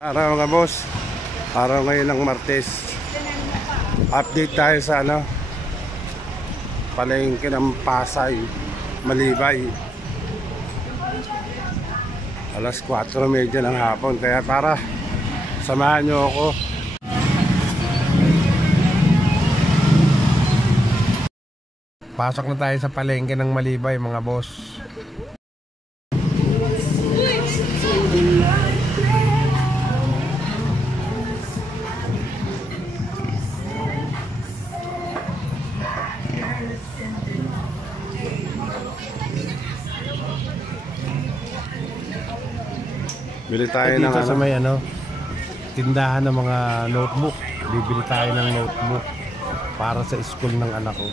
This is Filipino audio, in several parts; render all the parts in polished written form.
Araw mga boss, araw ngayon ng Martes. Update tayo sa palengke ng Pasay, Malibay. Alas 4:30 ng hapon, kaya tara, samahan nyo ako. Pasok na tayo sa palengke ng Malibay mga boss. Bili tayo ng sa may tindahan ng mga notebook. Bibili tayo ng notebook para sa school ng anak ko.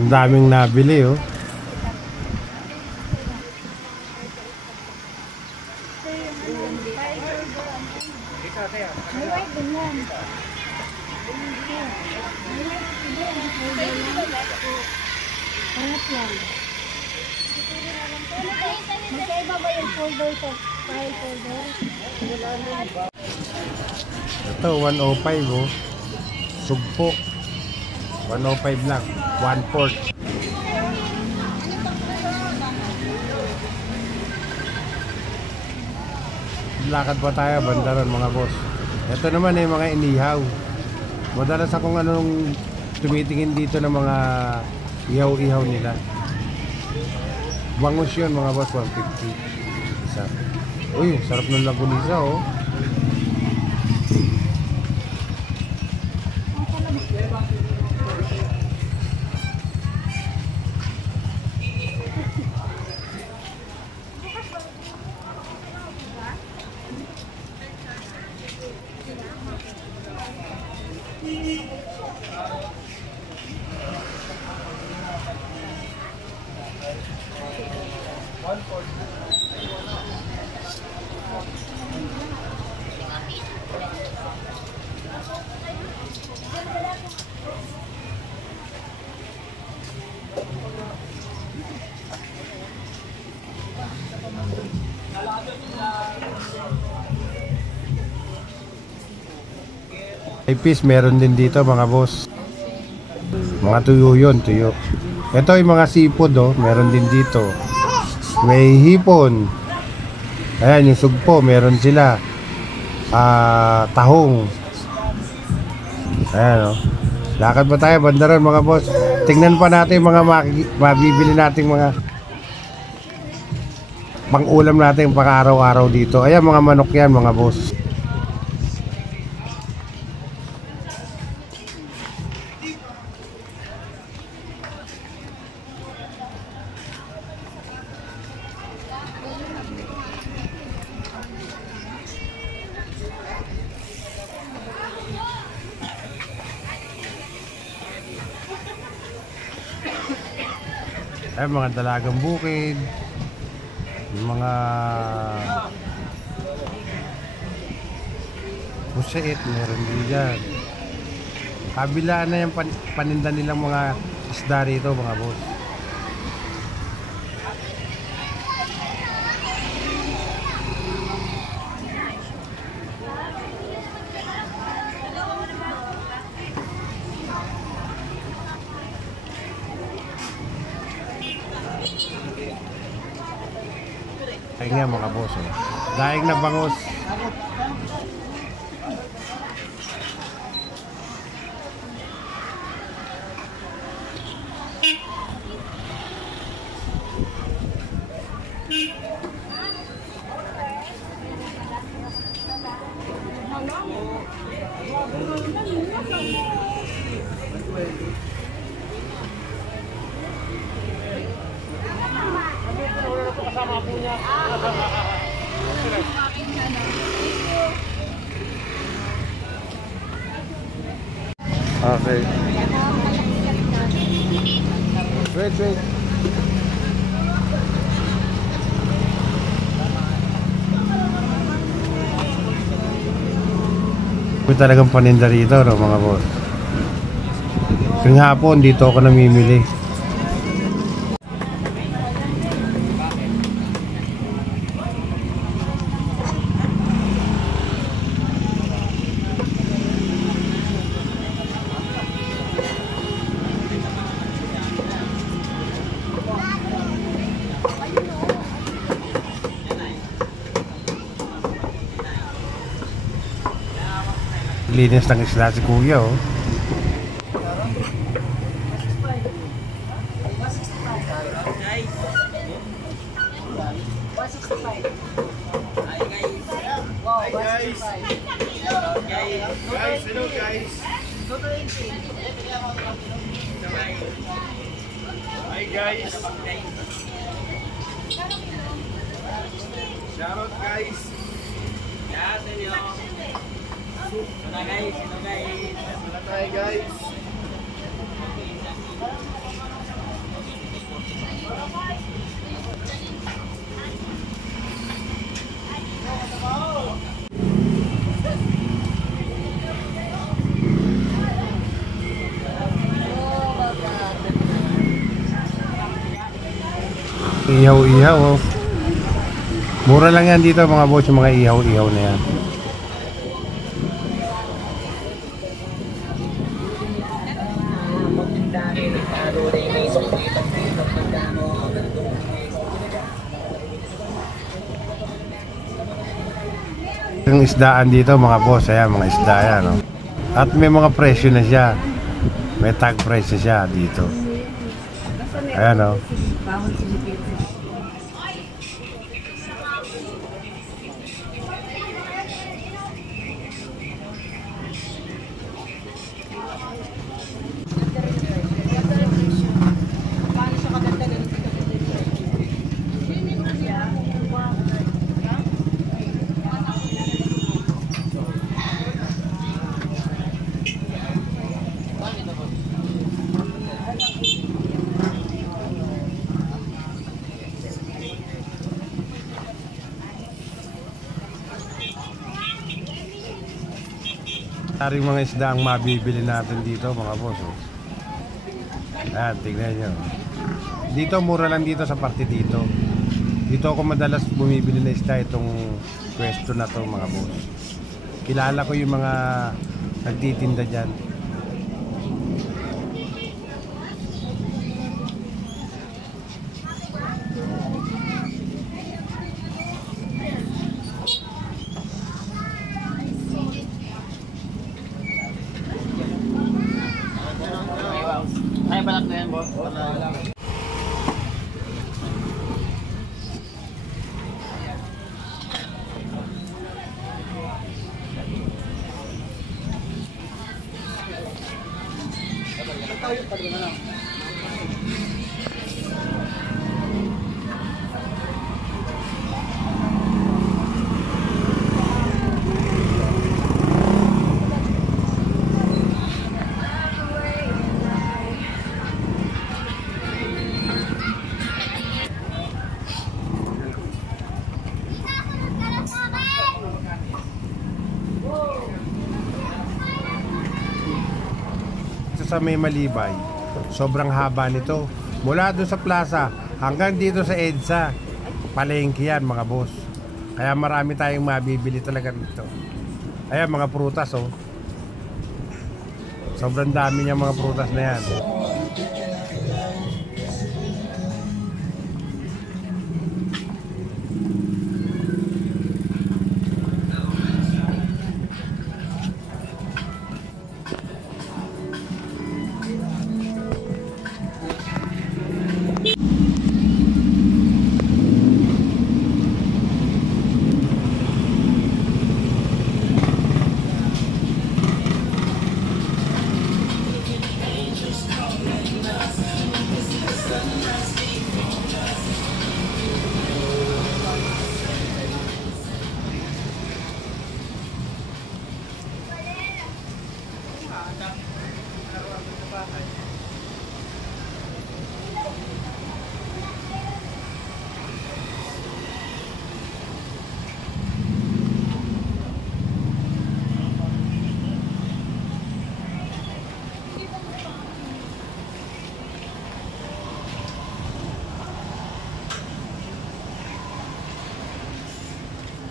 Ang daming nabili oh. Magkaiba ba yung folder to? File folder? Ito 105 oh. Sugpo 105 lang, 1/4. Lakad pa tayo bandaran mga boss. Ito naman ay mga inihaw. Madalas akong tumitingin dito ng mga ihaw-ihaw nila. Bangus yun mga boss, 150 isa. Uy, sarap ng lagunisa oh. Fish meron din dito mga boss. Mga tuyo yun, tuyo. Ito yung mga seafood oh, meron din dito. May hipon. Ayan yung sugpo, meron sila. Tahong. Ayan oh. Lakad pa tayo bandaran mga boss. Tingnan pa natin yung mga mabibili nating mga pang-ulam natin pang araw-araw dito. Ayan mga manok yan mga boss. Ay, mga dalagang bukid, mga pusit, meron din dyan. Kabila na yung paninda nilang mga isda rito mga boss. Ay nga mga boss oh. Daing na bangus. Okay. Wait. May talagang paninda rito, no, mga boss. Kung hapon, dito ako namimili. Linis ng isla si Kuya, oh. Ihaw-ihaw, oh. Mura lang yan dito, mga boss, yung mga ihaw-ihaw na yan. Yung isdaan dito, mga boss, ayan, mga isda yan, oh. At may mga presyo na siya. May tag price na siya dito. Ayan, oh. Maraming mga isda ang mabibili natin dito, mga boss, oh. Ayan, tignan nyo. Dito, mura lang dito sa parte dito. Dito ako madalas bumibili na isda, itong pwesto na to, mga boss. Kilala ko yung mga nagtitinda dyan. Ay, balak na yan, boss. Sa may Malibay, sobrang haba nito. Mula doon sa plaza hanggang dito sa EDSA, palengke yan, mga boss. Kaya marami tayong mabibili talaga dito. Ayan, mga prutas, oh. Sobrang dami niyang mga prutas na yan.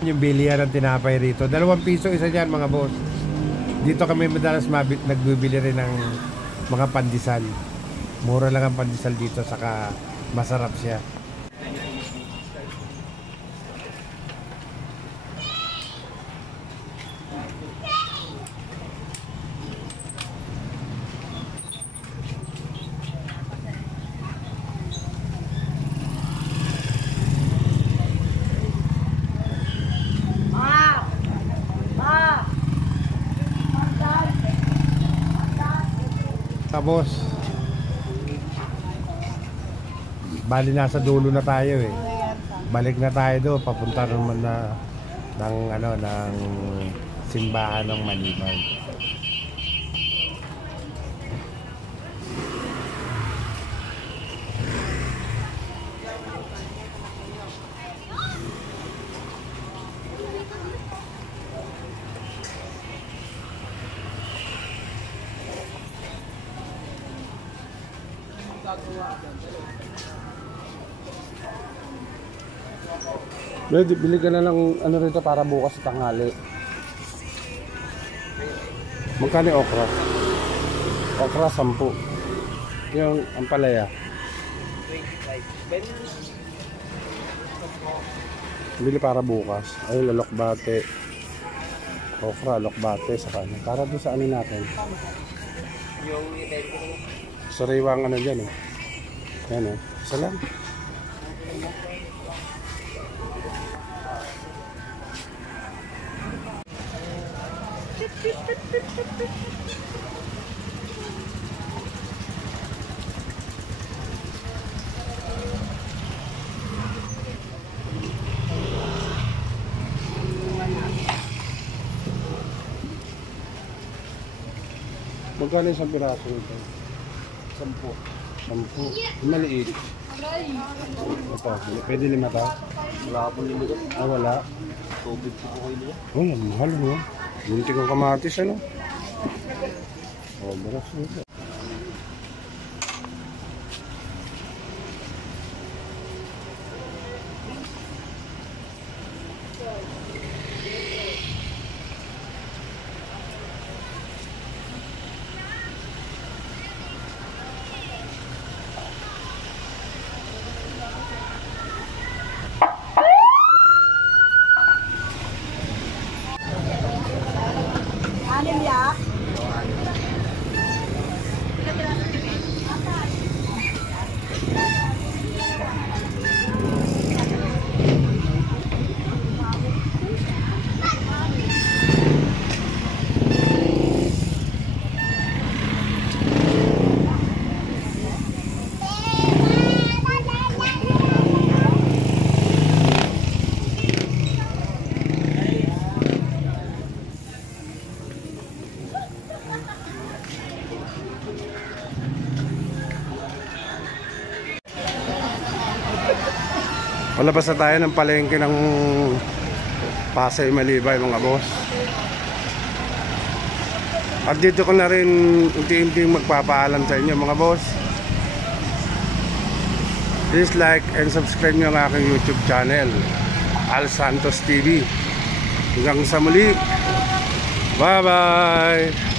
Yung bilihan ng tinapay rito. 2 piso isa dyan mga boss. Dito kami madalas nagbibili rin ng mga pandesal. Mura lang ang pandesal dito, saka masarap siya. Tapos bali nasa dulo na tayo eh. Balik na tayo do, papunta naman na ng simbahan ng Malibay. Ready, bili ka na ng ano rito para bukas sa tanghali. Magkano yung okra? Okra 10. Yung ampalaya 25. Bili para bukas. Ay, lalokbate. Okra, lokbate sa kanya. Para doon sa ano natin. Sariwang ano dyan eh. Yan eh. Isa lang. Magkano isang piraso nito? 10. 10. Maliit. Ito, pwede 5 ta? Wala po 5. Ah, wala. Tubig po kayo niya. Oh, mahal mo. Bunti kong kamatis, ano? Oh, baras nito. Palabas na tayo ng palengke ng Pasay Malibay mga boss. At dito ko na rin unti-unti magpapaalam sa inyo mga boss. Please like and subscribe nyo ang aking YouTube channel, Al Santos TV. Hanggang sa muli. Bye bye!